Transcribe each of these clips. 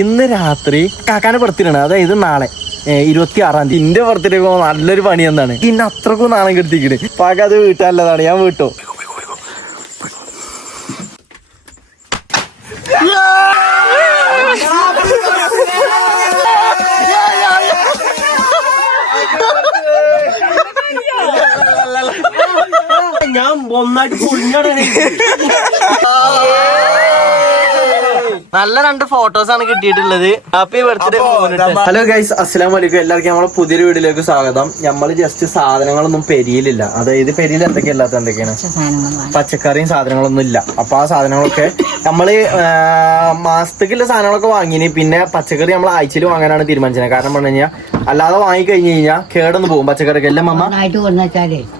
ഇന്ന് രാത്രി കാക്കാനെ പുറത്തിനാണ് അതായത് നാളെ. ഇരുപത്തി ആറാം തീയതി. എന്റെ ബർത്ത്ഡേ നല്ലൊരു പണി എന്താണ് പിന്നെ അത്രക്കും നാളെ കെടുത്തിക്കണ്. പാക അത് വീട്ടാല്ലതാണ് ഞാൻ വീട്ടോ. ഞാൻ ഒന്നായിട്ട് പൊളിഞ്ഞാണ്. നല്ല രണ്ട് ഫോട്ടോസ് ആണ് കിട്ടിയിട്ടുള്ളത്. ഹാപ്പി ബർത്ത്ഡേ ഹലോ ഗൈസ് അസ്സലാം വലൈക്കും എല്ലാവർക്കും നമ്മളെ പുതിയൊരു വീഡിയോയിലേക്ക് സ്വാഗതം. നമ്മൾ ജസ്റ്റ് സാധനങ്ങളൊന്നും പെരിയിലില്ല. അതായത് പെരിയിൽ എന്തൊക്കെയല്ലാത്ത എന്തൊക്കെയാണ്? പച്ചക്കറിയും സാധനങ്ങളൊന്നും ഇല്ല. അപ്പൊ ആ സാധനങ്ങളൊക്കെ നമ്മൾ മാസത്തേക്കുള്ള സാധനങ്ങളൊക്കെ വാങ്ങിനി പിന്നെ പച്ചക്കറി നമ്മൾ ആഴ്ചയിൽ വാങ്ങാനാണ് തീരുമാനിച്ചത്. കാരണം പറഞ്ഞു കഴിഞ്ഞാൽ അല്ലാതെ വാങ്ങി കഴിഞ്ഞ് കഴിഞ്ഞാൽ കേടന്ന് പോകും പച്ചക്കറിക്ക് എല്ലാം അമ്മ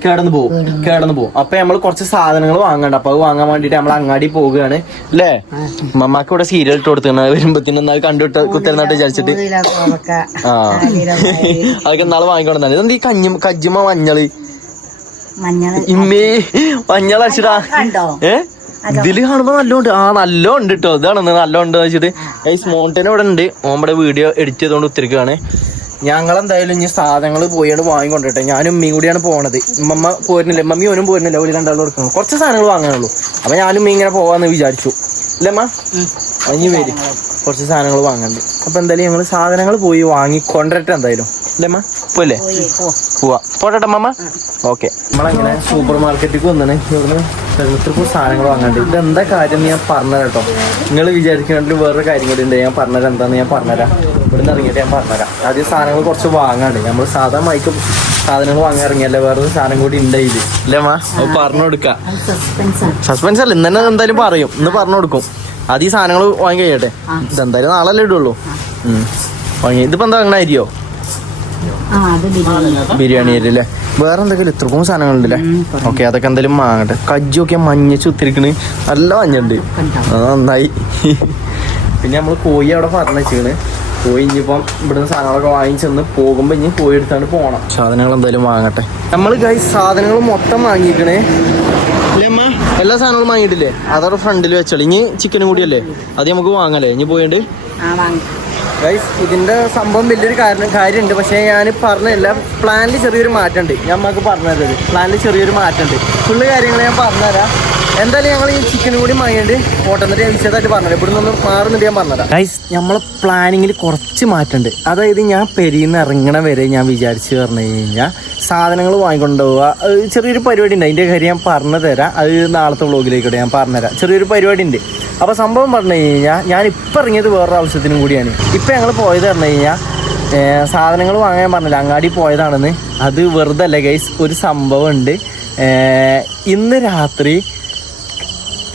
കേടന്ന് പോകും കേടന്ന് പോകും. അപ്പൊ നമ്മൾ കുറച്ച് സാധനങ്ങൾ വാങ്ങണ്ട. അപ്പൊ അത് വാങ്ങാൻ വേണ്ടിട്ട് നമ്മൾ അങ്ങാടി പോവുകയാണ്. അല്ലേ? മമ്മക്ക് ഇവിടെ സീരിയൽ ഇട്ട് കൊടുത്തിരുന്നത് വരുമ്പത്തിന് എന്നാൽ കണ്ടുവിട്ട് കുത്തരുന്നാട്ട് വിചാരിച്ചിട്ട്. ആ. അതൊക്കെ നാളെ വാങ്ങിക്കൊണ്ടാണ് ഇതെന്താ ഈ കഞ്ഞി കജ്ജിമ മഞ്ഞൾ? ഇമ്മേ മഞ്ഞൾ അടിച്ചിട്ടാ ഏ? ഇതിൽ കാണുമ്പോ നല്ലോണ്ട് ആ നല്ലോണ്ട് കേട്ടോ ഇതാണ് നല്ലോണ്ട് വെച്ചിട്ട്. ഈ സ്മോണ്ടനെ ഇവിടെ ഉണ്ട്. ഓമ്പടെ വീഡിയോ എഡിറ്റ് ചെയ്തോണ്ട് ഉത്തരിക്കുകയാണ് ഞങ്ങൾ എന്തായാലും ഇനി സാധനങ്ങൾ പോയാണ് വാങ്ങിക്കൊണ്ടിട്ടെ ഞാനും ഉമ്മയും കൂടിയാണ് പോണത്. ഉമ്മമ്മ പോരുന്നില്ല. മമ്മി ഓനും പോരുന്നില്ല. ഒരു രണ്ടാളും കൊടുക്കണം കുറച്ച് സാധനങ്ങൾ വാങ്ങാനുള്ളൂ. അപ്പൊ ഞാനും ഉമ്മ ഇങ്ങനെ പോവാന്ന് വിചാരിച്ചു. ഇല്ലമ്മ ഇനി വരും. കുറച്ച് സാധനങ്ങൾ വാങ്ങണ്ട്. അപ്പൊ എന്തായാലും ഞങ്ങൾ സാധനങ്ങൾ പോയി വാങ്ങിക്കൊണ്ടിട്ടെ എന്തായാലും. അല്ലമ്മ പോട്ടെ മാമ. ഓക്കെ. നമ്മളങ്ങനെ സൂപ്പർ മാർക്കറ്റിൽ വന്നാണ് ഇവിടുന്ന് തെരഞ്ഞെടുപ്പ് സാധനങ്ങൾ വാങ്ങാണ്ട് ഇതെന്താ കാര്യം ഞാൻ പറഞ്ഞുതരാം കേട്ടോ. നിങ്ങൾ വിചാരിക്കേണ്ട വേറൊരു കാര്യം കൂടി ഉണ്ട്. ഞാൻ പറഞ്ഞുതരാം. എന്താന്ന് ഞാൻ പറഞ്ഞുതരാം. ഇവിടുന്ന് ഇറങ്ങിയിട്ട് ഞാൻ പറഞ്ഞുതരാം. ആദ്യം സാധനങ്ങൾ കുറച്ച് വാങ്ങാണ്ട് നമ്മൾ സാധാ മൈക്ക് സാധനങ്ങൾ വാങ്ങാൻ ഇറങ്ങിയല്ലേ? വേറൊരു സാധനം കൂടി ഉണ്ടായില്ല അല്ലേ മാ? അത് പറഞ്ഞു കൊടുക്കാം. സസ്പെൻസ് അല്ല. ഇന്ന് തന്നെ എന്തായാലും പറയും. ഇന്ന് പറഞ്ഞു കൊടുക്കും. ആദ്യം സാധനങ്ങൾ വാങ്ങി കഴിയട്ടെ. ഇതെന്തായാലും നാളല്ലേ ഇടുള്ളൂ. വാങ്ങി. ഇതിപ്പോ എന്താ അങ്ങനെ അരിയോ? ആ അത് ബിരിയാണി. ബിരിയാണി അരി അല്ലേ വേറെ എന്തെങ്കിലും ഇത്രക്കും സാധനങ്ങളുണ്ടല്ലേ ഓക്കെ അതൊക്കെ എന്തായാലും വാങ്ങട്ടെ. കജ്ജൊക്കെ മഞ്ഞ ചുത്തിരിക്കണ് നല്ല മഞ്ഞുണ്ട്. അത് നന്നായി. പിന്നെ നമ്മൾ കോഴി അവിടെ പറഞ്ഞു വെച്ചിക്കണ് കോഴി ഇനിയിപ്പം ഇവിടുന്ന് സാധനങ്ങളൊക്കെ വാങ്ങിച്ചെന്ന് പോകുമ്പോ ഇനി കോഴി എടുത്താണ് പോണം. സാധനങ്ങൾ എന്തായാലും വാങ്ങട്ടെ. നമ്മൾ കൈ സാധനങ്ങൾ മൊത്തം വാങ്ങിക്കണേ. എല്ലാ സാധനങ്ങളും വാങ്ങിയിട്ടില്ലേ? അതവിടെ ഫ്രണ്ടിൽ വെച്ചോളൂ. ഇനി ചിക്കനും കൂടിയല്ലേ അത് നമുക്ക് വാങ്ങല്ലേ ഇനി പോയിട്ട് ഗൈസ് ഇതിന്റെ സംഭവം വലിയൊരു കാരണം കാര്യമുണ്ട്. പക്ഷേ ഞാൻ പറഞ്ഞില്ല പ്ലാനിൽ ചെറിയൊരു മാറ്റമുണ്ട്. ഞാൻ നമുക്ക് പറഞ്ഞത് പ്ലാനിൽ ചെറിയൊരു മാറ്റമുണ്ട്. ഫുള്ള് കാര്യങ്ങൾ ഞാൻ പറഞ്ഞുതരാം. എന്തായാലും ഞങ്ങൾ ഈ ചിക്കനും കൂടി വാങ്ങിയിട്ട് ഓട്ടന്നിട്ട് വിശദമായിട്ട് പറഞ്ഞുതരാം. ഇവിടെ നിന്ന് മാറുന്നിട്ട് ഞാൻ പറഞ്ഞുതരാം. ഗൈസ് നമ്മളെ പ്ലാനിങ്ങിൽ കുറച്ച് മാറ്റമുണ്ട്. അതായത് ഞാൻ പെരിന്ന് ഇറങ്ങണ വരെ ഞാൻ വിചാരിച്ച് പറഞ്ഞു കഴിഞ്ഞാൽ സാധനങ്ങൾ വാങ്ങിക്കൊണ്ട് പോവുക അത് ചെറിയൊരു പരിപാടി ഉണ്ട്. അതിന്റെ കാര്യം ഞാൻ പറഞ്ഞു തരാം അത് നാളത്തെ വ്ളോഗിലേക്കൂടെ ഞാൻ പറഞ്ഞുതരാം. ചെറിയൊരു പരിപാടി ഉണ്ട്. അപ്പോൾ സംഭവം പറഞ്ഞു കഴിഞ്ഞാൽ ഞാൻ ഇപ്പം ഇറങ്ങിയത് വേറൊരു ആവശ്യത്തിനും കൂടിയാണ്. ഇപ്പം ഞങ്ങൾ പോയത് പറഞ്ഞു കഴിഞ്ഞാൽ സാധനങ്ങൾ വാങ്ങാൻ പറഞ്ഞില്ല അങ്ങാടി പോയതാണെന്ന്. അത് വെറുതെ അല്ല ഗൈസ് ഒരു സംഭവം ഉണ്ട്. ഇന്ന് രാത്രി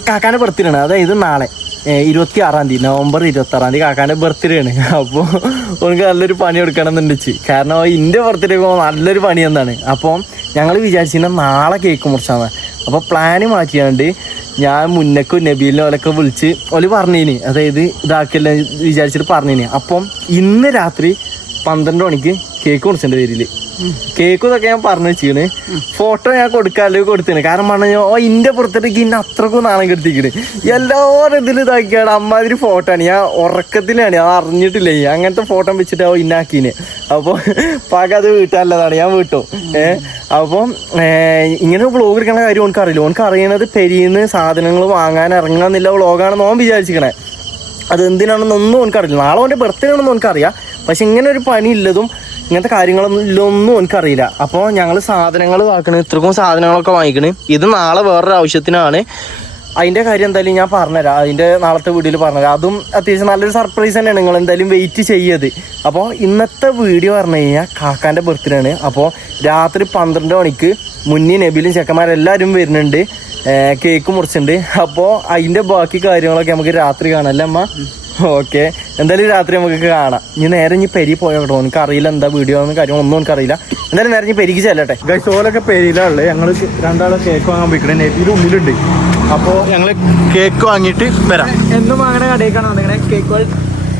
കാക്കാന്റെ ബർത്ത്ഡേ ആണ്. അതായത് നാളെ ഇരുപത്തി ആറാം തീയതി നവംബർ ഇരുപത്തി ആറാം തീയതി കാക്കാന്റെ ബർത്ത്ഡേ ആണ്. അപ്പോൾ എനിക്ക് നല്ലൊരു പണി എടുക്കണം എന്നുണ്ടെച്ച് കാരണം എന്റെ ബർത്ത്ഡേ നല്ലൊരു പണി എന്നാണ് അപ്പോൾ ഞങ്ങൾ വിചാരിച്ചിരുന്ന നാളെ കേക്ക് മുറിച്ചാണ് അപ്പോൾ പ്ലാന് മാറ്റിയാണ്ട് ഞാൻ മുന്നക്കും നബീലിനെ ഓലൊക്കെ വിളിച്ച് ഓൽ പറഞ്ഞേന്. അതായത് ഇതാക്കില്ല വിചാരിച്ചിട്ട് പറഞ്ഞേന്. അപ്പം ഇന്ന് രാത്രി പന്ത്രണ്ട് മണിക്ക് കേക്ക് മുറിച്ചതിന്റെ പേരിൽ കേക്കും ഇതൊക്കെ ഞാൻ പറഞ്ഞു വെച്ചിക്കണ് ഫോട്ടോ ഞാൻ കൊടുക്കാല്ലോ കൊടുത്തിന്. കാരണം പറഞ്ഞു ഓ ഇന്റെ പുറത്തേക്ക് ഇന്നെ അത്രക്കും നാണം കെടുത്തിക്കണ് എല്ലാവരും ഇതിൽ ഇതാക്കിയാണ്. അമ്മാതിരി ഫോട്ടോ ആണ്. ഞാൻ ഉറക്കത്തിലാണ്. ഞാൻ അറിഞ്ഞിട്ടില്ല. അങ്ങനത്തെ ഫോട്ടോ വെച്ചിട്ട് ഓ ഇന്നാക്കീന്. അപ്പോൾ പാക അത് വീട്ടാനല്ലതാണ് ഞാൻ വീട്ടു. ഏഹ് അപ്പം ഇങ്ങനെ വ്ളോഗ് എടുക്കണ കാര്യം ഓനക്ക് അറിയില്ല ഓനക്ക് അറിയണത് പെരിയുന്ന സാധനങ്ങൾ വാങ്ങാൻ ഇറങ്ങാന്നില്ല വ്ളോഗാണെന്ന് ഓൻ വിചാരിച്ചിക്കണേ അത് എന്തിനാണെന്നൊന്നും ഓനക്കറിയില്ല നാളെ ഓന്റെ ബർത്ത്ഡേ ആണെന്ന് ഓനക്കറിയാം പക്ഷെ ഇങ്ങനെ ഒരു പണി ഇല്ലതും ഇങ്ങനത്തെ കാര്യങ്ങളൊന്നും എനിക്കറിയില്ല അപ്പോൾ ഞങ്ങൾ സാധനങ്ങൾ വാങ്ങിക്കണേ ഇത്രക്കും സാധനങ്ങളൊക്കെ വാങ്ങിക്കണേ. ഇത് നാളെ വേറൊരു ആവശ്യത്തിനാണ്. അതിന്റെ കാര്യം എന്തായാലും ഞാൻ പറഞ്ഞുതരാം. അതിന്റെ നാളത്തെ വീഡിയോയിൽ പറഞ്ഞുതരാം. അതും അത്യാവശ്യം നല്ലൊരു സർപ്രൈസ് തന്നെയാണ് നിങ്ങൾ എന്തായാലും വെയിറ്റ് ചെയ്യത് അപ്പോൾ ഇന്നത്തെ വീഡിയോ പറഞ്ഞു കഴിഞ്ഞാൽ കാക്കാന്റെ ബർത്ത്ഡേ ആണ്. അപ്പോൾ രാത്രി പന്ത്രണ്ട് മണിക്ക് മുന്നേ നബിലും ചെക്കന്മാരെല്ലാവരും വരുന്നുണ്ട്. കേക്ക് മുറിച്ചിട്ടുണ്ട്. അപ്പോൾ അതിന്റെ ബാക്കി കാര്യങ്ങളൊക്കെ നമുക്ക് രാത്രി കാണാം. അല്ലേ അമ്മ? ഓക്കെ. എന്തായാലും രാത്രി നമുക്ക് കാണാം. ഇനി നേരെ ഇനി പെരി പോയോട്ടോ എനിക്ക് അറിയില്ല എന്താ വീഡിയോ ഒന്നും കാര്യം ഒന്നും എനിക്ക് അറിയില്ല. എന്തായാലും നേരെ ഇനി പെരിക്ക് ചെല്ലട്ടെ. ഗൈസ് ഓലൊക്കെ പേരിലുള്ളത് ഞങ്ങൾ രണ്ടാളെ കേക്ക് വാങ്ങാൻ പോയിക്കണേ. നെബിയുടെ ഉള്ളിലുണ്ട്. അപ്പോൾ ഞങ്ങൾ കേക്ക് വാങ്ങിയിട്ട് വരാം. എന്നും വാങ്ങണ കടയിൽ കാണാൻ കേക്ക്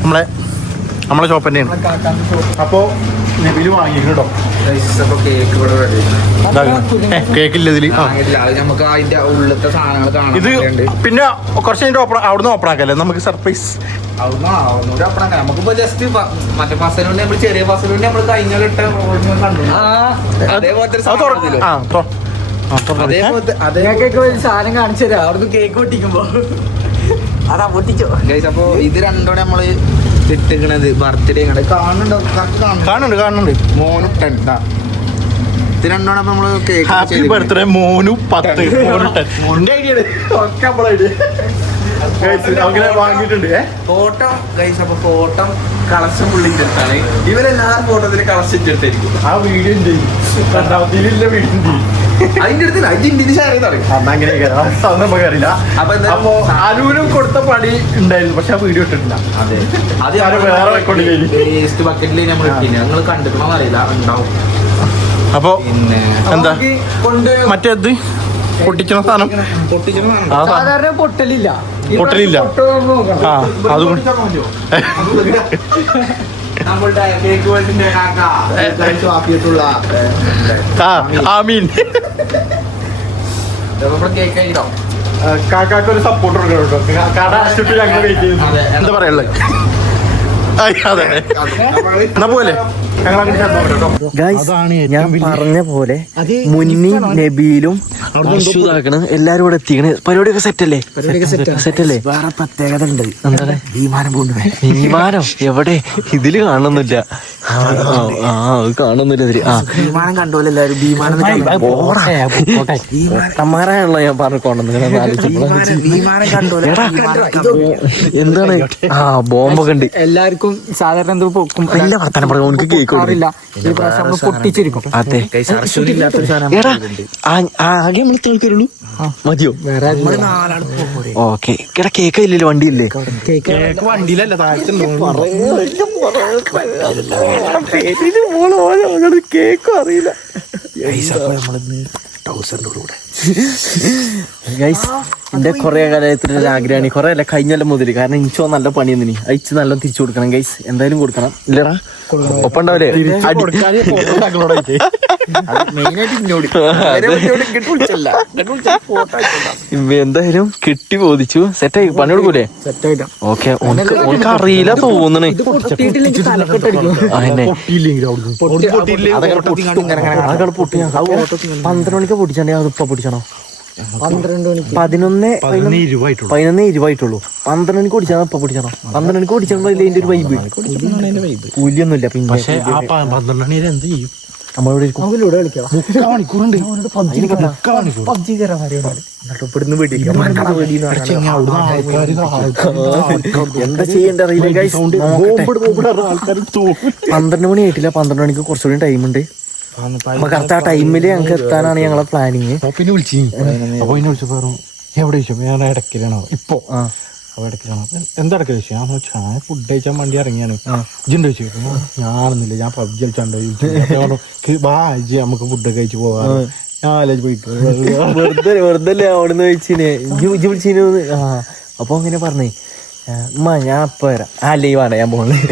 നമ്മളെ നമ്മളെ ഷോപ്പ് തന്നെയാണ്. അപ്പോ നബിൽ. കേക്കില്ല ഇതിൽ. ഇത് പിന്നെ കുറച്ച് കഴിഞ്ഞിട്ട് ഓപ്പൺ അവിടുന്ന് ഓപ്പൺ ആക്കല്ലേ? നമുക്ക് സർപ്രൈസ് സാധനം കാണിച്ചു തരാം അവിടുന്ന് കേക്ക് പൊട്ടിക്കുമ്പോ അതാ പൊട്ടിച്ചോ അപ്പൊ ഇത് രണ്ടോടെ നമ്മൾ ഇട്ടിക്കണത് ബർത്ത്ഡേ കാണുന്നുണ്ടോ? കാണുന്നുണ്ട്? കാണുന്നുണ്ട് മോനും ടെൻ. ഇത് രണ്ടോടെ നമ്മൾ കേക്ക് ഹാപ്പി ബർത്ത്ഡേ മോനു പത്ത് മോനു ടെൻ. ഐഡിയ വാങ്ങിയിട്ടുണ്ട് ഫോട്ടോ ഗൈസ് അപ്പൊ ഫോട്ടോ കളക്ഷൻ പുള്ളിന്റെ അടുത്താണ് ഇവരെല്ലാ ഫോട്ടോത്തിന് കളക്ഷൻ എടുത്തായിരിക്കും ആ വീഡിയോ ഉണ്ട്. രണ്ടാമത്തിലുള്ള വീഡിയോ ഉണ്ട് അതിന്റെ അടുത്ത് അന്ന് അത് നമുക്കറിയില്ല. അപ്പൊ അരൂരും കൊടുത്ത പണി ഉണ്ടായിരുന്നു പക്ഷെ ആ വീഡിയോ ഇട്ടിട്ടില്ല. അതെ. അത് ആരോ വേറെ. വേസ്റ്റ് ബക്കറ്റിൽ നമ്മൾ ഇട്ടില്ല? നിങ്ങൾ അറിയില്ല ഉണ്ടാവും. അപ്പൊ എന്താ? മറ്റേത്? പൊട്ടിക്കുന്ന സാധനം? സാധാരണ പൊട്ടലില്ല. പൊട്ടലില്ല. ആ അതും കൂടി നമ്മളുടെ കേക്ക്. വേൾഡിന്റെ ആമീൻ. നമ്മുടെ കേക്ക് കഴിക്കോ കാക്കാക്ക് ഒരു സപ്പോർട്ട് കൊടുക്കണം കേട്ടോ. കട ഞങ്ങൾ വെയിറ്റ് ചെയ്യുന്നു. എന്താ പറയാനുള്ളത്? ഞാൻ പറഞ്ഞ പോലെ മുന്നി നബീലും എല്ലാരും കൂടെ എത്തിക്കണ്. പരിപാടിയൊക്കെ സെറ്റ് അല്ലേ സെറ്റ് അല്ലേ വേറെ പ്രത്യേകത ഉണ്ട്. വിമാനം കൊണ്ടുപോയി വിമാനം? എവിടെ? ഇതിൽ കാണുന്നില്ല. ആ കാണുന്നില്ല ഇതിൽ. ആ. വിമാനം കണ്ടോലെ എല്ലാരും? വിമാനം തമാരാണല്ലോ ഞാൻ പറഞ്ഞു കൊണ്ടുവന്നത്? വിമാനം കണ്ടോലെ? എന്താണ്? ആ ബോംബൊക്കെ ഉണ്ട്. എല്ലാവർക്കും സാധാരണ എന്തോ പൊക്കും കേക്ക് അറിയില്ല ഈ പ്രാവശ്യം നമ്മൾ പൊട്ടിച്ചിരിക്കും. അതെ. എടാ ആ- ആകെ നമ്മൾ തിളക്കരുള്ളൂ മതിയോ? ഓക്കെ. ഇവിടെ കേക്ക് ഇല്ലല്ലോ വണ്ടി ഇല്ലേ കേക്ക് വണ്ടിയിലല്ല കേക്കും അറിയില്ല. ഗൈസ് എന്റെ കൊറേ കാലത്തിൽ ഒരു ആഗ്രഹമാണ്. കൊറേ അല്ല കഴിഞ്ഞ മുതൽ കാരണം എനിച്ചോ നല്ല പണി എന്തിനി അയച്ച് നല്ല തിരിച്ചു കൊടുക്കണം ഗൈസ് എന്തായാലും കൊടുക്കണം. ഇല്ലടാ. ഒപ്പം ഉണ്ടാവില്ലേ? എന്തായാലും കിട്ടി ബോധിച്ചു. സെറ്റായി പണി കൊടുക്കൂലേ? ഓക്കെ ഉനക്ക് അറിയില്ല തോന്നണേ. പന്ത്രണ്ട് മണിക്ക് പൊട്ടിച്ചാണ്ടേ അതിപ്പോ ഇപ്പൊ പൊട്ടിച്ചാണോ? പന്ത്രണ്ട് മണിക്ക്. പതിനൊന്ന് ഇരുവായിട്ടുള്ളൂ. പതിനൊന്ന് ഇരുവായിട്ടുള്ളൂ. പന്ത്രണ്ട് മണിക്ക് ഓടിച്ചാൽ ഇപ്പൊ പൊടിച്ചാണോ പന്ത്രണ്ട് മണിക്ക് ഓടിച്ചാൽ അതിന്റെ ഒരു വൈബ് കൂലിയൊന്നുമില്ല പിന്നെ. പന്ത്രണ്ട് മണി വരെ എന്ത് ചെയ്യും? എന്താ ചെയ്യണ്ട അറിയില്ല പന്ത്രണ്ട് മണി ആയിട്ടില്ല. പന്ത്രണ്ട് മണിക്ക് കുറച്ചുകൂടി ടൈം ഉണ്ട്. അപ്പൊ കറക്റ്റ് ആ ടൈമിൽ ഞങ്ങൾക്ക് എത്താനാണ് ഞങ്ങളെ പ്ലാനിങ് പിന്നെ വിളിച്ചു. അപ്പൊ പിന്നെ വിളിച്ചപ്പോ പറഞ്ഞു എവിടെ ചോദിച്ചു? ഞാൻ ഇടക്കിലാണോ ഇപ്പൊ. അപ്പൊ അപ്പൊ എന്താ ഇടയ്ക്ക് ചോദിച്ചു? ഞാൻ ചായ ഞാൻ ഫുഡ് കഴിച്ചാൽ വണ്ടി ഇറങ്ങിയാണ്. ഇജിണ്ട് ചോദിച്ചു? ഞാനൊന്നില്ല ഞാൻ പബ്ജി കളിച്ചാണ്ടോ വാ ഇജി നമുക്ക് ഫുഡ് കഴിച്ച് പോവാ. ഞാൻ ആലോചിച്ച് പോയിട്ട് വെറുതെ വെറുതെ അല്ലേ വിളിച്ചിന് ആ അപ്പൊ അങ്ങനെ പറഞ്ഞേ. ഉമ്മ ഞാൻ ഇപ്പൊ വരാം. ആ ലീവാണ് ഞാൻ പോകുന്നത്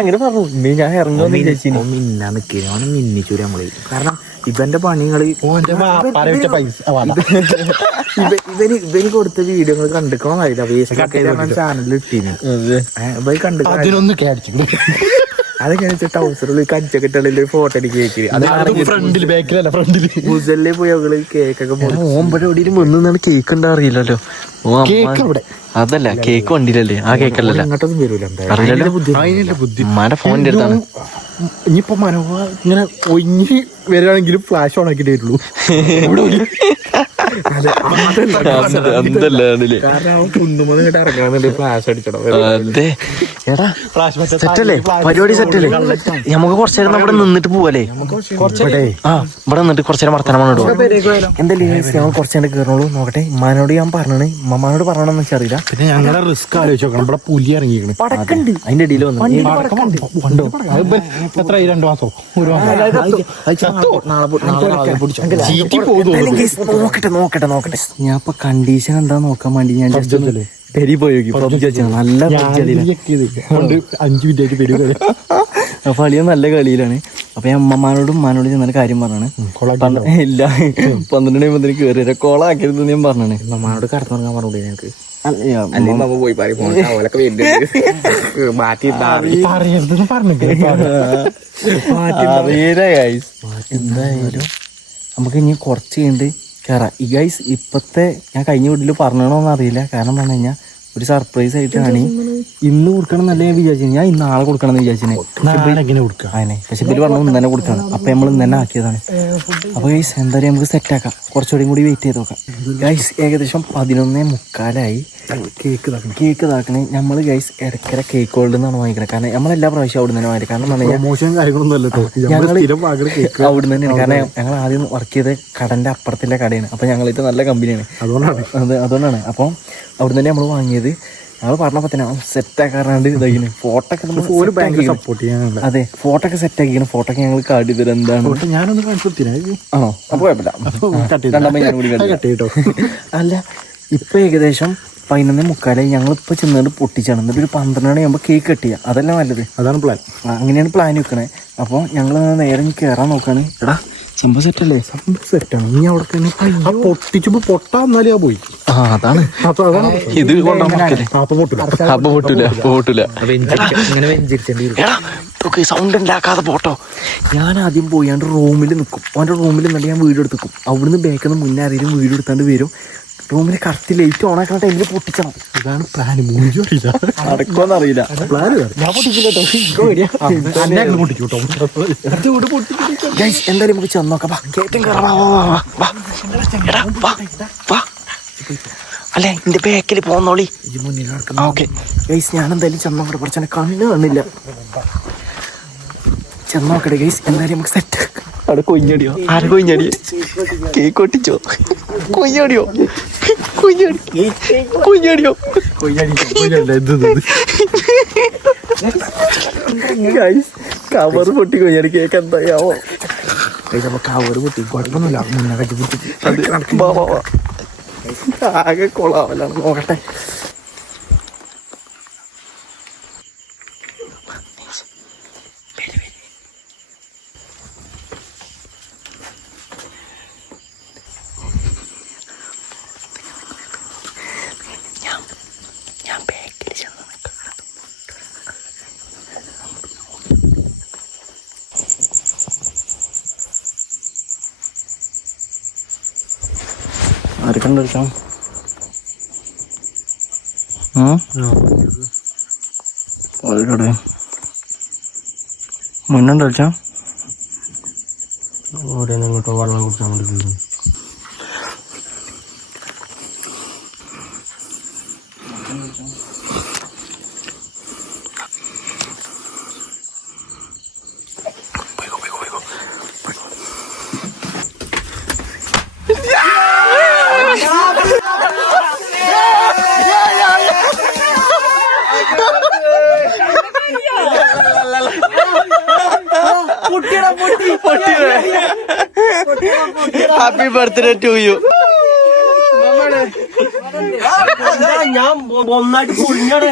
അങ്ങനെ പറഞ്ഞു. ഞാൻ ഇറങ്ങുമെന്ന് മിന്നാ നിൽക്കുക മിന്നിച്ചു നമ്മൾ. കാരണം ഇവന്റെ പണികൾ ഇവർ ഇവർ കൊടുത്ത വീഡിയോകൾ കണ്ടിക്കണമെന്നറിയില്ല വേസ്റ്റ് ചാനലിൽ ഇട്ടീന്. ഇവർ കണ്ടു അത് കഴിച്ച ടൗസറിൽ കഞ്ചൊക്കെ ഇട്ടുള്ള ഫോട്ടോ എനിക്ക് കേക്ക് അത് ഫ്രണ്ടിൽ ബാക്കിലല്ല ഫ്രണ്ടിൽ മുസലിൽ പോയി അവൾ കേക്കൊക്കെ മുറിച്ച്. ഓമ്പടെ എവിടെയും വന്നാണ് കേക്ക് ഉണ്ടാ അറിയില്ലല്ലോ. അതല്ല കേക്ക് വണ്ടിയിലല്ലേ. ആ കേക്കല്ലേ അങ്ങോട്ടൊന്നും വരൂല അതിനല്ല ബുദ്ധി. ഫോണിന്റെ അടുത്താണ്. ഇനിയിപ്പോ മനോഹ ഇങ്ങനെ ഒഞ്ഞി വരികയാണെങ്കിലും ഫ്ലാഷ് ഓൺ ആക്കിട്ടേ വരുള്ളൂ സെറ്റല്ലേ പരിപാടി സെറ്റല്ലേ നമുക്ക് കുറച്ചേരം നമ്മുടെ നിന്നിട്ട് പോവല്ലേ? ആ ഇവിടെ നിന്നിട്ട് കുറച്ചേരം വർത്തമാനം ഇടുവോ? എന്തായാലും ഞങ്ങൾ കുറച്ചേരം കയറണുള്ളൂ. നോക്കട്ടെ. ഉമ്മാനോട് ഞാൻ പറഞ്ഞാണ്. മമ്മാനോട് പറയണമെന്ന് വെച്ചാൽ അറിയില്ല പിന്നെ ഞങ്ങളുടെ റിസ്ക് ആലോചിച്ച് നോക്കണം. ഇവിടെ പുലി ഇറങ്ങിയിരിക്കണം. പടക്കുണ്ട്. അതിന്റെ ഇടയിൽ വന്നു. എത്ര രണ്ടു മാസോ? ഒരു മാസം. നോക്കട്ടെ. നോക്കട്ടെ നോക്കട്ടെ. ഞാൻ ഇപ്പൊ കണ്ടീഷൻ എന്താ നോക്കാൻ വേണ്ടി ഞാൻ പെരി പോയി നോക്കി. പബ്ജി വെച്ചാണ് നല്ല അഞ്ചു മിനിറ്റ് അപ്പൊ അളിയ നല്ല കളിയിലാണ്. അപ്പൊ ഞാൻ അമ്മമാരോടും ഉമ്മാനോടും ചെന്നാൽ കാര്യം പറഞ്ഞാണ്. ഇല്ല. പന്ത്രണ്ട് മണി കയറി കോളാക്കരുത് ഞാൻ പറഞ്ഞാണ്. അമ്മമാരോട് കടന്നുറങ്ങാൻ പറഞ്ഞു ഞങ്ങൾക്ക് അമ്മ പോയി പറയും അവലൊക്കെ വരുന്നുണ്ട്. മാറ്റി പറയരുതെന്ന് പറഞ്ഞു എന്തായാലും നമുക്ക് ഇനി കുറച്ച് കഴിഞ്ഞിട്ട് കയറാം ഈ ഗൈസ് ഇപ്പോഴത്തെ ഞാൻ കഴിഞ്ഞ വീട്ടിൽ പറഞ്ഞണോന്ന് അറിയില്ല. കാരണം പറഞ്ഞു കഴിഞ്ഞാൽ ഒരു സർപ്രൈസ് ആയിട്ടാണ് ഇന്ന് കൊടുക്കണം എന്നല്ല ഞാൻ വിചാരിച്ചു ഞാൻ ഇന്ന് ആളെ കൊടുക്കണം എന്ന് വിചാരിച്ചേ പക്ഷെ ഇതിൽ പറഞ്ഞു ഇന്ന് തന്നെ കൊടുക്കണം. അപ്പൊ നമ്മൾ ഇന്ന് തന്നെ ആക്കിയതാണ്. അപ്പൊ ഗൈസ് എന്തായാലും നമുക്ക് സെറ്റ് ആക്കാം. കുറച്ചുകൂടി കൂടി വെയിറ്റ് ചെയ്ത് നോക്കാം. ഗൈസ് ഏകദേശം പതിനൊന്നേ മുക്കാലായി. Cake cake ഇതാക്കണേ. നമ്മൾ ഗൈസ് ഇടയ്ക്കര കേക്ക് ഹോൾഡ് എന്നാണ് വാങ്ങിക്കണത് കാരണം നമ്മൾ എല്ലാ പ്രാവശ്യം അവിടെ നിന്ന് തന്നെ വാങ്ങിക്കണം. കാരണം പ്രൊമോഷൻ കാര്യങ്ങളൊന്നും അവിടെ തന്നെയാണ്. കാരണം ഞങ്ങൾ ആദ്യം വർക്ക് ചെയ്ത കടന്റെ അപ്പുറത്തിന്റെ കടയാണ്. അപ്പൊ ഞങ്ങളിത് നല്ല കമ്പനിയാണ് അതുകൊണ്ടാണ്. അപ്പൊ അതുകൊണ്ടാണ്. അപ്പം അവിടെ തന്നെ നമ്മൾ വാങ്ങിയത്. ഞങ്ങൾ പറഞ്ഞപ്പോ തന്നെ സെറ്റ് ആക്കാറാണ്ട് ഇതായിരുന്നു ഫോട്ടോ ഒക്കെ നമ്മൾ ഒരു ബാങ്ക് സപ്പോർട്ട് ചെയ്യാനുണ്ട്. അതെ ഫോട്ടോ ഒക്കെ സെറ്റ് ആക്കിയാണ് ഫോട്ടോ ഒക്കെ ഞങ്ങൾ കാട്ടി തരാം എന്താണ്? ഞാനൊന്ന് കാണിച്ചു ആണോ? അപ്പോൾ കുഴപ്പമില്ല. ചെയ്തോ. അല്ല ഇപ്പൊ ഏകദേശം പതിനൊന്നേ മുക്കാലായി. ഞങ്ങൾ ഇപ്പൊ ചെന്നിട്ട് പൊട്ടിച്ചാണ്. എന്നിട്ട് ഒരു പന്ത്രണ്ട് മണിയാകുമ്പോൾ കേക്ക് കട്ട് ചെയ്യാം. അതല്ല നല്ലത്? അതാണ് പ്ലാൻ അങ്ങനെയാണ് പ്ലാൻ വെക്കണേ. അപ്പോൾ ഞങ്ങൾ നേരെ കയറാൻ നോക്കാണ്. എടാ സംഭവം സെറ്റല്ലേ സെറ്റാണ് നീ അവിടെ തന്നെ ആ പൊട്ടിച്ചപ്പോ പൊട്ടാ എന്നാലേ ആ പോയി. ആ അതാണ്. ഇത് അപ്പൊ പൊട്ടൂല. പൊട്ടൂല ഓക്കെ സൗണ്ട് ഉണ്ടാക്കാതെ പോട്ടോ. ഞാൻ ആദ്യം പോയാണ്ട് റൂമിൽ നിൽക്കും അവന്റെ റൂമിൽ നിന്നിട്ട് ഞാൻ വീഡിയോ എടുത്തുക്കും അവിടുന്ന് ബാക്കിൽ നിന്ന് മുന്നേ ആരെങ്കിലും വീഡിയോ എടുത്താണ്ട് വരും. റൂമിൽ കറക്റ്റ് ലൈറ്റ് ഓൺ ആക്കുന്ന ടൈമിൽ പൊട്ടിക്കണം ഇതാണ് പ്ലാൻ മൂഞ്ചി അറിയില്ല നടക്കുമെന്ന് അറിയില്ല പ്ലാൻ ഞാൻ പൊട്ടിക്കില്ല ഗൈസ് എന്തായാലും നമുക്ക് ചെന്ന് നോക്കാം. അല്ലേ എന്റെ ബാക്കിൽ പോന്നോളി. ഓക്കെ ഗൈസ് ഞാൻ എന്തായാലും ചെന്നോട്ടെ കുറച്ചെന്നെ കണ്ണു കണ്ണില്ല ചെന്നോക്കട്ടെ ഗൈസ് എന്തായാലും നമുക്ക് സെറ്റ് അവിടെ കൊഞ്ഞടിയോ ആരെ കൊഞ്ഞടിയോ കേക്ക് ഒട്ടിച്ചോ? കൊഞ്ഞടിയോ കൊഞ്ഞടി കൊഞ്ഞടിയോ കവർ പൊട്ടി കൊഞ്ഞടി കേക്ക് എന്തായാവോ? കവർ പൊട്ടി. കുഴപ്പമൊന്നുമില്ല. മുന്നേ കട്ടി പൊട്ടി. ആകെ കൊളാവലാണ് നോക്കട്ടെ ഞാൻ ബാക്കിൽ ചെന്ന് നിൽക്കണം ആരെ കണ്ടടിച്ചാ ഓരോടെ മുന്നുണ്ടടിച്ചാ കളിച്ചാ ഇങ്ങോട്ടോ വെള്ളം കുടിച്ചാൽ ബർത്ത്ഡേ ടു യു. ഞാൻ ഒന്നായിട്ട് പൊളിഞ്ഞാണ്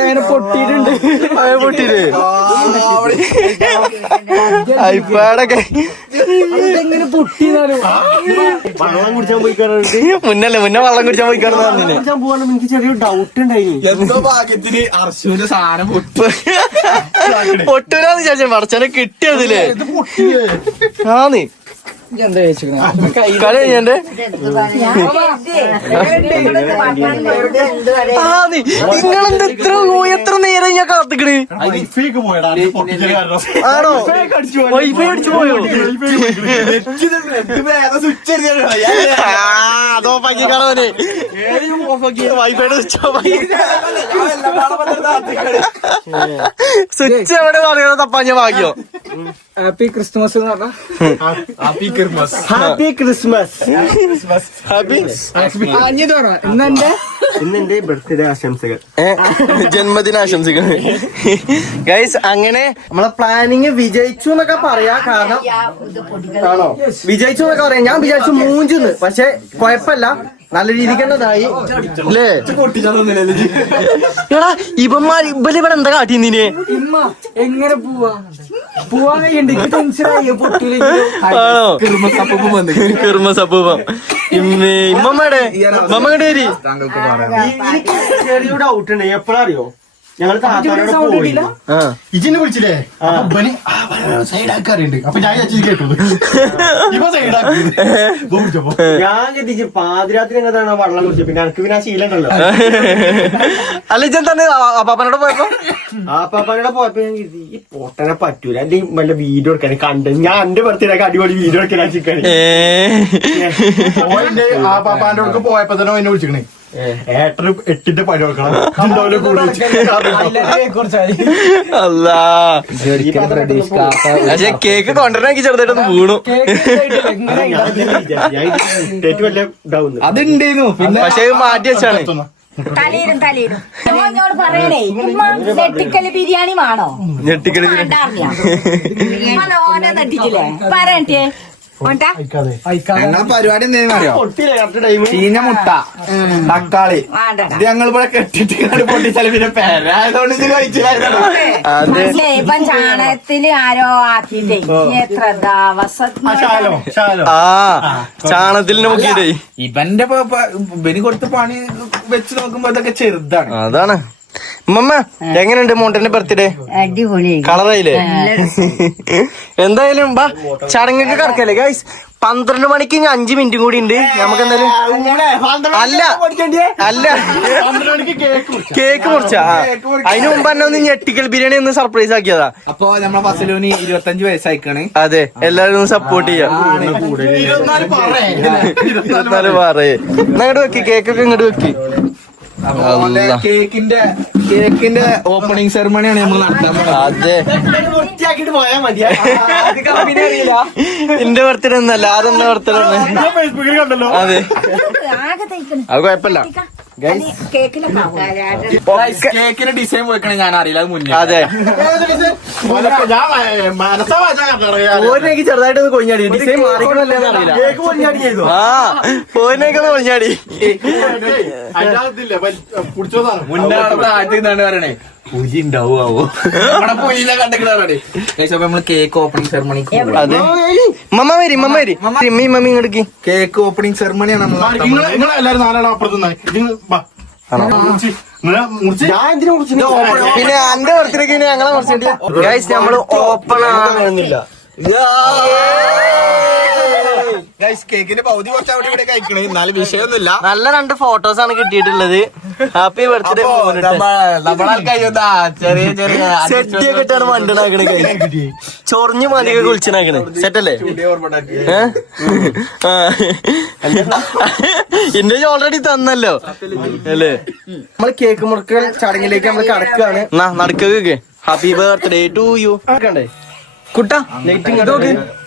അങ്ങനെ പൊട്ടിയിട്ടുണ്ട്. പൊട്ടിയില്ലേ? ഐപ്പാടൊക്കെ എങ്ങനെ പൊട്ടിയതാണ് വെള്ളം കുടിച്ചാൻ പോയി മുന്നല്ലേ മുന്നേ വെള്ളം കുടിച്ചാൻ പോയി കുടിച്ചാൻ പോകാൻ എനിക്ക് ചെറിയൊരു ഡൗട്ട് ഉണ്ടായിരുന്നു എന്തോ ഭാഗ്യത്തിന് അർശുവിന്റെ സാധനം പൊട്ടി. പൊട്ടൂരാന്ന് വിചാരിച്ചു മറച്ചനെ കിട്ടിയതില്ലേ ആന്ന്. നിങ്ങളെന്ത് എത്ര എത്ര നേരം ഞാൻ കാത്തിക്കണ് ആണോ വൈഫൈ അടിച്ചു പോയോ ആ, അതോ പക്കി കളവന് വൈഫൈയുടെ സ്വിച്ച് സ്വിച്ച് എവിടെ പറയണ തപ്പാഞ്ഞ ഭാഗ്യോ ഹാപ്പി ക്രിസ്മസ് എന്ന് പറഞ്ഞാ? ഹാപ്പി ക്രിസ്മസ് ഹാപ്പി ക്രിസ്മസ് ഇന്ന് എന്റെ ഇന്ന് എന്റെ ബർത്ത്ഡേ ആശംസകൾ. ജന്മദിനാശംസകൾ. ഗൈസ് അങ്ങനെ നമ്മളെ പ്ലാനിങ് വിജയിച്ചു എന്നൊക്കെ പറയാ. കാരണം ആണോ? വിജയിച്ചു എന്നൊക്കെ പറയാം. ഞാൻ വിചാരിച്ചു മൂഞ്ചുന്ന്. പക്ഷെ കുഴപ്പമില്ല. നല്ല രീതിക്ക് തന്നെതായി അല്ലേ എടാ ഇവന്മാർ ഇവർ ഇവിടെ എന്താ കാട്ടിന്നിനെ? ഇമ്മ എങ്ങനെ പോവാ? പോവാൻ കഴിയണ്ട ടെൻഷനായി ആണോ? കിർമസപ്പൂപ്പം ഇമ്മേ ഇമ്മമ്മയുടെ പറയാം. എനിക്ക് ചെറിയ ഡൗട്ട് ഉണ്ട്. എപ്പോഴാ അറിയോ? ഞങ്ങൾ താത്താനോട് പോയി. ഇജിനെ വിളിച്ചില്ലേ? ബനി സൈഡ് ആക്കാറുണ്ട്. അപ്പൊ ഞാൻ ചേച്ചി കേട്ടു. ഇപ്പൊ സൈഡ് വിളിച്ചപ്പോ ഞാൻ കെട്ടിച്ച് പാതിരാത്രി എങ്ങനെയാണ് വള്ളം കുടിച്ചത് പിന്നെ എനിക്ക് പിന്നെ ആ ശീലം ഉണ്ടല്ലോ. അല്ല ഇജൻ തന്നെ അപ്പാപ്പനോട് പോയപ്പോ? ആ പോയപ്പോ ഞാൻ കരുതി ഈ പൊട്ടനെ പറ്റൂല. എന്റെ വല്ല വീഡിയോ എടുക്കാൻ കണ്ട് ഞാൻ എന്റെ പുറത്തേക്ക് അടിപൊളി വീഡിയോ എടുക്കാൻ ചിക്കൻ ആ പാപ്പാന്റെ അടുക്ക് പോയപ്പോ തന്നെ എന്നെ വിളിച്ചിക്കണേ. ഏട്ടന് എട്ടിന്റെ പണി കൊടുക്കണം. അല്ല. പക്ഷെ കേക്ക് കൊണ്ടുവരണമെങ്കിൽ ചെറുതായിട്ടൊന്ന് വീണു. പിന്നെ പക്ഷെ മാറ്റി വെച്ചാണ്. തലയിലും തലയിലും എന്നോട് പറയണേ ഉമ്മ നെട്ടിക്കൽ ബിരിയാണി വേണോ? ഞെട്ടിക്കൽ ബിരിയാണി. നെട്ടിച്ചില്ലേ ഓണ്ടാ ഞങ്ങളെ പരിപാടി എന്തെങ്കിലും അറിയോ? ചീഞ്ഞ മുട്ട തക്കാളി. ഇത് ഞങ്ങൾ ഇവിടെ കെട്ടിട്ട് പൊട്ടി പൊട്ടിച്ചാൽ പിന്നെ പേരായതുകൊണ്ട് ഇത് കഴിച്ചില്ലായിരുന്നു. അതെ. ഇപ്പം ചാണകത്തിൽ ആരോ ആക്കിയിട്ടേ. എത്ര ദിവസം ആ ചാണത്തിൽ നോക്കിയിട്ടേ ഇവന്റെ ഇവന് കൊടുത്ത പണി വെച്ച് നോക്കുമ്പോ ഇതൊക്കെ ചെറുതാണ്. അതാണ്. ഉമ്മമ്മ എങ്ങനെയുണ്ട് മോണ്ടന്റെ ബർത്ത്ഡേ അടിപൊളി കളറായില്ലേ? എന്തായാലും ബാ ചടങ്ങൊക്കെ കറക്കല്ലേ. ഗൈസ് പന്ത്രണ്ട് മണിക്ക് ഇനി അഞ്ചു മിനിറ്റും കൂടി ഉണ്ട്. നമുക്ക് എന്തായാലും അല്ല അല്ല. കേക്ക് മുറിച്ചാ. അതിന് മുമ്പ് തന്നെ ഒന്ന് ഞെട്ടിക്കൽ ബിരിയാണി ഒന്ന് സർപ്രൈസ് ആക്കിയതാ. അപ്പൊ നമ്മളെ ഫസലൂന് ഇരുപത്തഞ്ച് വയസ്സായിക്കാണ്. അതെ എല്ലാവരും ഒന്ന് സപ്പോർട്ട് ചെയ്യാം. ഇരുപത്തിനാല് പറയേ. ഇങ്ങോട്ട് വെക്കി കേക്കൊക്കെ ഇങ്ങോട്ട് വെക്കി. കേക്കിന്റെ കേക്കിന്റെ ഓപ്പണിംഗ് സെറമണിയാണ് നമ്മൾ നടത്താൻ പോകുന്നത്. അതെ. വൃത്തിയാക്കിട്ട് പോയാ മതി. എന്റെ ബർത്ത്ഡേ ഒന്നല്ല അതെന്താ ബർത്ത്ഡേ അതെ. അത് കുഴപ്പമില്ല. കേക്കിന്റെ ഡിസൈൻ പോയിക്കണേ ഞാൻ അറിയില്ല അത് മുന്നേ. അതെ. ഓരേക്ക് ചെറുതായിട്ടൊന്ന് കൊഞ്ഞാടി ഡിസൈൻ മാറിക്കണല്ലേ അറിയില്ല. കേക്ക് ചെയ്തു? ആ കൊഞ്ഞാടി കുടിച്ചതാണ് മുന്നേ അവിടെ ആദ്യം എന്താണ് പറയണേ. പുലി ഉണ്ടാവുമോ പുലിനെ കണ്ടിട്ടാണ് നമ്മൾ കേക്ക് ഓപ്പണിംഗ് സെറമണിക്ക് അതെ. മമ്മ വരി മമ്മ വരി. Mummy mummy. ഇങ്ങോട്ട് കേക്ക് ഓപ്പണിംഗ് സെറമണിയാണ് നിങ്ങൾ എല്ലാരും നാലാളും അപ്പുറത്ത് നിന്നായി. നിങ്ങൾ വാ. മുറിച്ച്. നിങ്ങളെ മുറിച്ച്. ഞാൻ എന്തിനു കുറിച്ച് പിന്നെ എന്റെ ബർത്ത്ഡേക്ക് ഞങ്ങളെ കുറച്ചിട്ട് നമ്മൾ ഓപ്പൺ കാണുന്നില്ല Guys, കേക്കിന്റെ പകുതി കുറച്ച് അവിടെ ഇവിടെ കഴിക്കണേ. എന്നാലും വിഷയമൊന്നുമില്ല. നല്ല രണ്ട് ഫോട്ടോസ് ആണ് കിട്ടിയിട്ടുള്ളത്. ഹാപ്പി ബർത്ത്ഡേ ചെറിയ ചെറിയ സെറ്റ് ഒക്കെ ഇട്ടാണ് വണ്ടിനാക്കണേ ചൊറിഞ്ഞ് മതിയൊക്കെ കുളിച്ചിനാക്കണേ. സെറ്റല്ലേ എന്റെ ഓൾറെഡി തന്നല്ലോ. അല്ലേ? നമ്മൾ കേക്ക് മുറുക്കൽ ചടങ്ങിലേക്ക് നമ്മൾ കടക്കുകയാണ്. നടക്കുക ഹാപ്പി ബർത്ത്ഡേ ടു യു കണ്ടേ? കുട്ട ലൈറ്റ്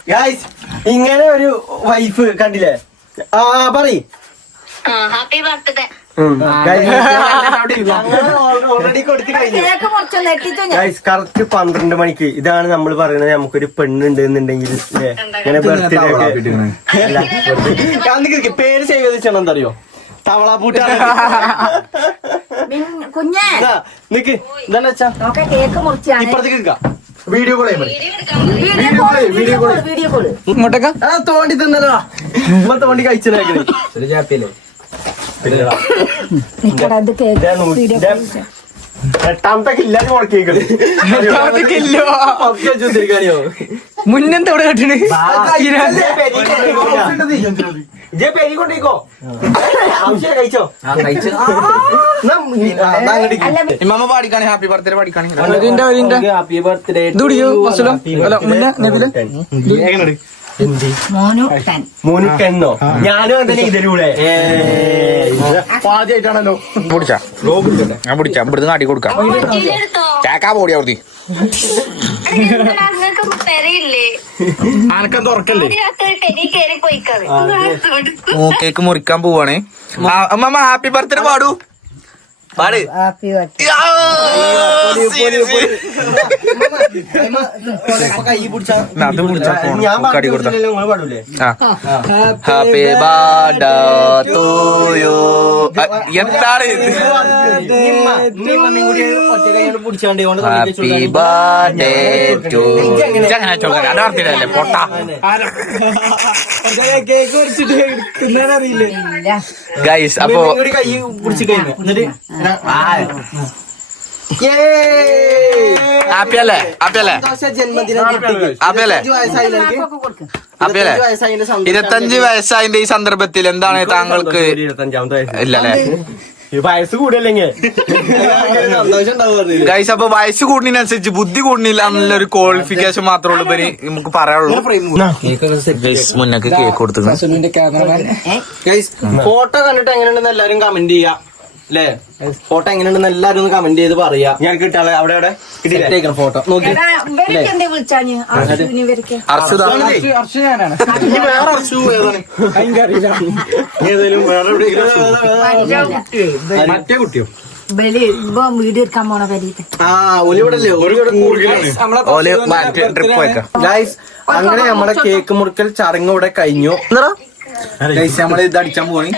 ഗായ്സ് ഇങ്ങനെ ഒരു വൈഫ് കണ്ടില്ലേ? ആ പറയ്. ഹാപ്പി ബർത്ത്ഡേ കറക്റ്റ് പന്ത്രണ്ട് മണിക്ക്. ഇതാണ് നമ്മൾ പറയുന്നത് നമുക്കൊരു പെണ്ണുണ്ട് എന്നുണ്ടെങ്കിൽ? ഇങ്ങനെ ബർത്ത്ഡേ പേര് സേവ് ചെയ്ത് തവള പൂട്ട അറിയോ മിൻ- കുഞ്ഞേ. ഇതാ, നിക്ക്. ഇതന്നെ ഇപ്പുറത്തേക്ക് നിക്കാം വീഡിയോ കോൾ വീഡിയോ വീഡിയോ ഇങ്ങോട്ടേക്കാ ആ തോണ്ടി തിന്നല്ലോ ഉമ്മ തോണ്ടി ഇല്ലാതെ മുടക്കിയേക്കൾ മുന്നെന്താ ഇവിടെ കെട്ടണ്? ഇജെ പെരി ആവശ്യം കഴിച്ചോ? ഇമ്മ പാടിക്കാണ് ഹാപ്പി ബർത്ത്ഡേ പാടിക്കാണ് ഹാപ്പി ബർത്ത്ഡേ ഞാനും അതിനെ ഇതിലൂടെ ആദ്യമായിട്ടാണല്ലോ പിടിച്ചാ. ഞാൻ പിടിച്ചാ. ഇവിടുന്ന് കാട്ടി കൊടുക്കാം. ചാക്കാ പോടി അവിടുത്തെ അനക്കം തുറക്കല്ലേ കേക്ക് മുറിക്കാൻ പോവാണേ. അമ്മ ഹാപ്പി ബർത്ത്ഡേ പാടൂ. പാട്. Happy birthday. അത് പിടിച്ചാ കടി കൊടുത്ത ഹാപ്പി ബർത്ത്ഡേ ടു യു എന്താണ് ഇത് ഹാപ്പി ബർത്ത്ഡേ ടു അങ്ങനെ ചോദിക്കാൻ അത് അറിയില്ലല്ലേ പൊട്ട കേക്ക് മുറിച്ചിട്ട് തിന്നാൻ അറിയില്ലേ ഗൈസ് അപ്പോ കൈ പിടിച്ച് കഴിഞ്ഞു എന്നിട്ട് ഹാപ്പി അല്ലേ ഹാപ്പി അല്ലേ ജന്മദിനം ഹാപ്പി അല്ലേ ഹാപ്പി അല്ലേ ഇരുപത്തഞ്ച് വയസ്സായതിന്റെ ഈ സന്ദർഭത്തിൽ എന്താണ് താങ്കൾക്ക് ഇല്ലല്ലേ? ഈ വയസ്സ് കൂടിയല്ലെങ്കിൽ. ഗൈസ് അപ്പൊ വയസ്സ് കൂടുന്നതിനനുസരിച്ച് ബുദ്ധി കൂടുന്നില്ല എന്നുള്ളൊരു ക്വാളിഫിക്കേഷൻ മാത്രമേ ഉള്ളൂ ഇവർ നമുക്ക് പറയാനുള്ളൂ. മുന്നക്ക് കേക്ക് കൊടുത്തു ഫോട്ടോ കണ്ടിട്ട് എങ്ങനെയുണ്ടെന്ന് എല്ലാരും കമന്റ് ചെയ്യാ. അല്ലേ ഫോട്ടോ എങ്ങനെയുണ്ടെന്ന് എല്ലാരും ഒന്ന് കമന്റ് ചെയ്ത് പറയാ. ഞാൻ കിട്ടാളെ അവിടെ അവിടെ? കിട്ടിയിട്ടേക്കണം ഫോട്ടോ. നോക്കി മറ്റേ കുട്ടിയോ? അങ്ങനെ നമ്മളെ കേക്ക് മുറിക്കൽ ചടങ്ങ് ഇവിടെ കഴിഞ്ഞു. ഗൈസ് നമ്മൾ ഇത് അടിച്ചാൻ പോണി.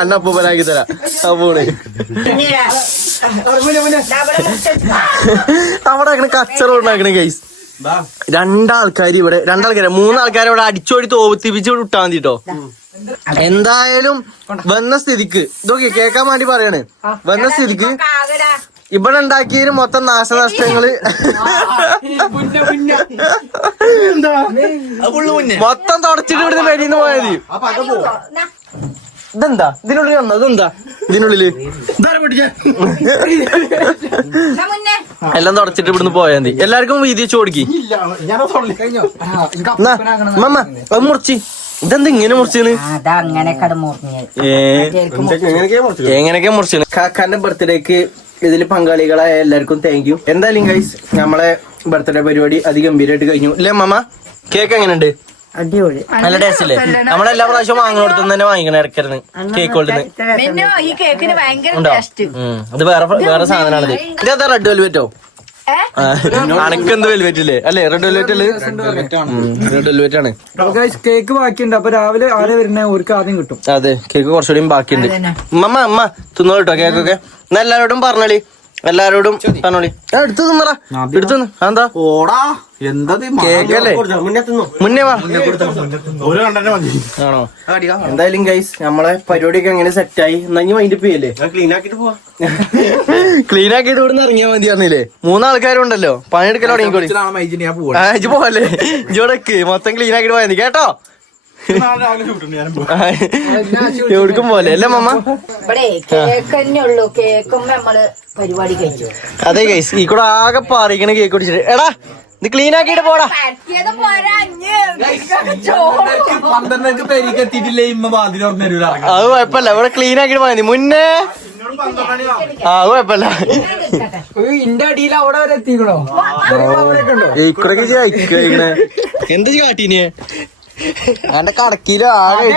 അന്ന അപ്പൂപ്പനാക്കി തരാം. അപ്പോളെ അവിടെ അങ്ങനെ കച്ചറ ഉണ്ടാക്കണേ ഗൈസ് രണ്ടാൾക്കാർ ഇവിടെ രണ്ടാൾക്കാരെ മൂന്നാൾക്കാരെ ഇവിടെ അടിച്ചോടി തോപ്പിപ്പിച്ച് ഇവിടെ ഇട്ടാ മതി കേട്ടോ എന്തായാലും വന്ന സ്ഥിതിക്ക് ഇതൊക്കെ കേക്കാൻ വേണ്ടി പറയാണ്. വന്ന സ്ഥിതിക്ക് ഇവിടെ ഉണ്ടാക്കിയതിന് മൊത്തം നാശനഷ്ടങ്ങൾ. മൊത്തം തുടച്ചിട്ട് ഇവിടുന്ന് വെളിന്ന് പോയത്. ഇതെന്താ? ഇതിനുള്ളിൽ വന്നോ? ഇതെന്താ? ഇതിനുള്ളിൽ. എല്ലാം തുടച്ചിട്ട് ഇവിടുന്ന് പോയാ മതി എല്ലാവർക്കും വീതി വെച്ച് കൊടുക്കി മമ്മ അത് മുറിച്ച്. ഇതെന്താ ഇങ്ങനെ മുറിച്ചത്? എങ്ങനെയൊക്കെ മുറിച്ചത് കാക്കാന്റെ ബർത്ത്ഡേക്ക് ഇതിൽ പങ്കാളികളായ എല്ലാവർക്കും താങ്ക് യു എന്തായാലും ഗൈസ് നമ്മളെ ബർത്ത്ഡേ പരിപാടി അതിഗംഭീരമായിട്ട് കഴിഞ്ഞു. അല്ലേ മമ്മ കേക്ക് എങ്ങനെയുണ്ട്? അടിപൊളി. നല്ല ടേസ്റ്റ് അല്ലേ? നമ്മളെല്ലാ പ്രാവശ്യവും വാങ്ങണോടത്തുനിന്ന് തന്നെ വാങ്ങിക്കണം ഇടക്കരുന്ന് കേക്ക് കൊണ്ടുവന്ന് അത് ഉണ്ടോ? വേറെ വേറെ ഇത് ഇതെന്താ റെഡ് വെൽവെറ്റോ അനക്കെന്ത് വെൽവെറ്റ് ഇല്ലേ? അല്ലേ റെഡ് വെൽവെറ്റ് അല്ലേ? റെഡ് വെൽവെറ്റ് ആണ്. കേക്ക് ബാക്കിയുണ്ട്. അപ്പൊ രാവിലെ ആരെ വരുന്ന? ഒരു ആദ്യം കിട്ടും. അതെ കേക്ക് കുറച്ചുകൂടി ബാക്കിയുണ്ട്. അമ്മ അമ്മ തിന്നോ കേട്ടോ കേക്കൊക്കെ എന്നാ എല്ലാരോടും പറഞ്ഞോളി. എല്ലാരോടും പറഞ്ഞോളി. എടുത്തു എടുത്ത് തിന്നടാ. എടുത്ത് തിന്ന്. ഓടാ. എന്താ കേക്കല്ലേ? മുന്നേ വാ. ഒരു കണ്ടന്നെ മതി. ആണോ? എന്തായാലും ഗൈസ് നമ്മളെ പരിപാടിയൊക്കെ എങ്ങനെ സെറ്റായി എന്നാ ഇനി മൈൻഡ് ചെയ്യല്ലേ? ഞാൻ ക്ലീൻ ആക്കിട്ട് പോവാ. ക്ലീൻ ആക്കിയിട്ട് ഇവിടുന്ന് ഇറങ്ങിയാ മതി പറഞ്ഞില്ലേ? മൂന്നാൾക്കാരുണ്ടല്ലോ. പണി തുടങ്ങിക്കോളി. മൈജിന് ഞാൻ പോവാ. ഇജ്ജ് പോവല്ലേ? മൊത്തം ക്ലീൻ ആക്കിട്ട് പോയാ മതി. കേട്ടോ? എവിടേക്കും പോലെ. അല്ലേ മമ്മ ഇവിടെ കേക്ക് തന്നെ ഉള്ളൂ കേക്കും നമ്മൾ പരിപാടി കഴിച്ചു. അതെ ഗൈസ് ഈ കൂടെ ആകെ പാറിക്കണ കേക്ക് കുടിച്ചിട്ട്. എടാ നീ ക്ലീൻ ആക്കിട്ട് പോടാ. അത് കുഴപ്പമില്ല. ഇവിടെ ക്ലീൻ ആക്കിട്ട് പോയാ മുന്നേ. ആ അത് കുഴപ്പമില്ല. ഇന്റെ അടിയിൽ അവിടെ വരെ എത്തിക്കണോ? അവരൊക്കെ ഉണ്ടോ ഈ കൂടെ കഴിക്കണേ. എന്ത് കാട്ടീനിയെ എന്റെ കടക്കിലോ ആകെ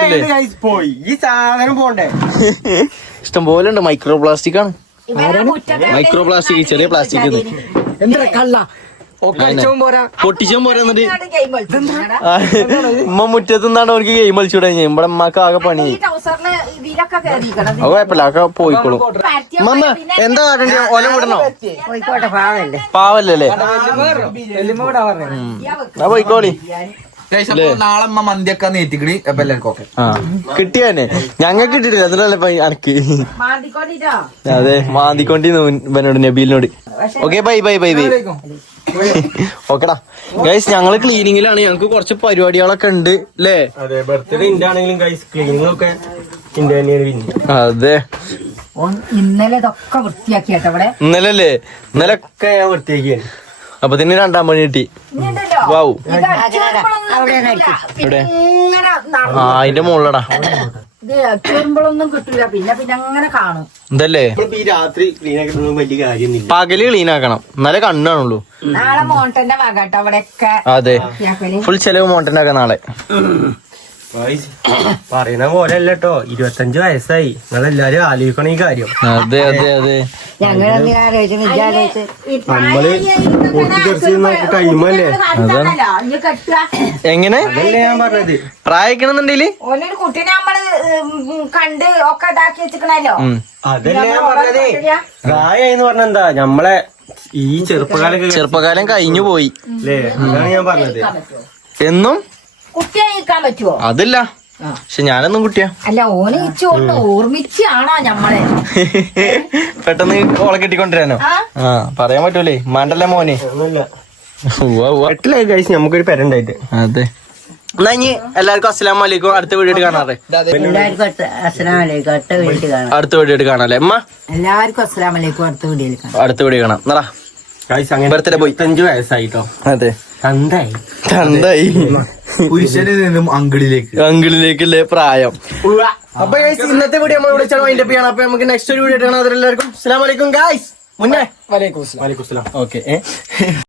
പോയി. ഈ സാധനം പോണ്ടേ? ഇഷ്ടം പോലെ ഉണ്ട്. മൈക്രോ പ്ലാസ്റ്റിക് ആണ് മൈക്രോ പ്ലാസ്റ്റിക് ചെറിയ പ്ലാസ്റ്റിക് എന്താ കള്ള? കഴിച്ചവും പോരാ. ഗെയിം കളിച്ചു ഉമ്മ മുറ്റത്ത് നിന്നാണ് അവർക്ക് ഗെയിം കളിച്ചുകൂടെ ഇവിടെ ഉമ്മക്ക് ആകെ പണി. അത് കുഴപ്പമില്ല ഒക്കെ പോയിക്കോളും. മമ്മ എന്താ? കാട്ടണ്ടി? ഒല വിടണോ? പാവല്ലേ? ആ പോയിക്കോളി. നാളെ അമ്മ മന്തിയൊക്കെ നേറ്റിക്കണി. അപ്പൊ എല്ലാവർക്കും ഓക്കെ. കിട്ടിയാനെ. ഞങ്ങൾക്ക് കിട്ടിയിട്ടില്ല. അതിലല്ലേ അതെ. മാന്തിക്കൊണ്ടിന്ന് ഇവനോട് നബീലിനോട്. Okay bye bye bye bye. ഓക്കെടാ. ഗൈസ് ഞങ്ങൾ ക്ലീനിങ്ങിലാണ്. ഞങ്ങക്ക് കുറച്ച് പരിപാടികളൊക്കെ ഉണ്ട് അല്ലേ അതെ ബർത്ത്ഡേ ആണെങ്കിലും ഗൈസ് ക്ലീനിങ് ഒക്കെ അതെ. ഇന്നലെ ഇതൊക്കെ ഇവിടെ. ഇന്നലെ അല്ലേ? ഇന്നലെ ഒക്കെ ഞാൻ വൃത്തിയാക്കിയാണ്. അപ്പൊ തന്നെ രണ്ടാം പണി കിട്ടി. ആ അതിന്റെ മുകളിലടാ. ഇത് വരുമ്പോഴൊന്നും കിട്ടൂല. പിന്നെ പിന്നെ അങ്ങനെ കാണും. എന്തല്ലേ നമ്മളിപ്പോ ഈ രാത്രി ക്ലീൻ ആക്കുന്ന വലിയ പകൽ ക്ലീൻ ആക്കണം. എന്നാലേ കണ്ണാണുള്ളൂ. നാളെ മോണ്ടന്റെ വകട്ടോ അവിടെയൊക്കെ. അതെ. ഫുൾ ചെലവ് മോണ്ടന്റെ നാളെ. Guys, പറയണ പോലെ അല്ല കേട്ടോ ഇരുപത്തഞ്ച് വയസ്സായി. നിങ്ങളെല്ലാരും ആലോചിക്കണം ഈ കാര്യം. അതെ അതെ അതെ. നമ്മൾ ടൈമല്ലേ. എങ്ങനെ? അതല്ലേ ഞാൻ പറഞ്ഞത്. പ്രായക്കണമെന്നുണ്ടെങ്കിൽ ഓനൊരു കുട്ടീനെ നമ്മൾ കണ്ട് ഒക്കെ ഇതാക്കി വെച്ചിക്കണല്ലോ. അതല്ലേ ഞാൻ പറഞ്ഞത്. പ്രായെന്ന് പറഞ്ഞ എന്താ? നമ്മളെ ഈ ചെറുപ്പകാലം ചെറുപ്പകാലം കഴിഞ്ഞു പോയി. അല്ലേ? അതാണ് ഞാൻ പറഞ്ഞത്. എന്നും? കുട്ടിയെ നിൽക്കാൻ പറ്റുമോ അതില്ല. പക്ഷെ ഞാനൊന്നും കുട്ടിയാ. അല്ല ഓന് ഇച്ചോണ്ട് ഓർമ്മിച്ചാണോ ഞമ്മളെ? പെട്ടെന്ന് ഓളെ കെട്ടിക്കൊണ്ടിരാനോ? ആ? ആ പറയാൻ പറ്റൂലേ. മാണ്ടല്ലേ മോനെ? എട്ടിലായി കഴിച്ച് നമുക്കൊരു പെരണ്ടായിട്ട് അതെ. എന്നാ ഇനി എല്ലാവർക്കും അസ്സലാം വലൈക്കും അടുത്ത വീഡിയോ കാണാറേ അടുത്ത വീഡിയോ കാണാല്ലേ അമ്മ എല്ലാവർക്കും അസ്സലാമലൈക്കും അടുത്ത വീഡിയോ കാണാം. അടുത്ത വീഡിയോ കാണാം. എന്നടാ Birthday പോയി. ഇരുപത്തഞ്ച് വയസ്സായിട്ടോ. അതെ. തന്തായി എന്തായി പുരുഷനിൽ നിന്നും അങ്കിളിലേക്ക്. അങ്കിളിലേക്കുള്ള പ്രായം. അപ്പൊ ഗൈസ് ഇന്നത്തെ വീഡിയോ നമ്മൾ വിളിച്ചാൽ വെച്ചാണ് വൈൻഡപ്പ് ചെയ്യണം. അപ്പൊ നമുക്ക് നെക്സ്റ്റ് ഒരു വീഡിയോ കാണാം. അതിലെല്ലാവർക്കും അസ്സലാമലൈക്കും ഗായ്സ് മുന്നേ. വലൈക്കും വലൈക്കും ഓക്കെ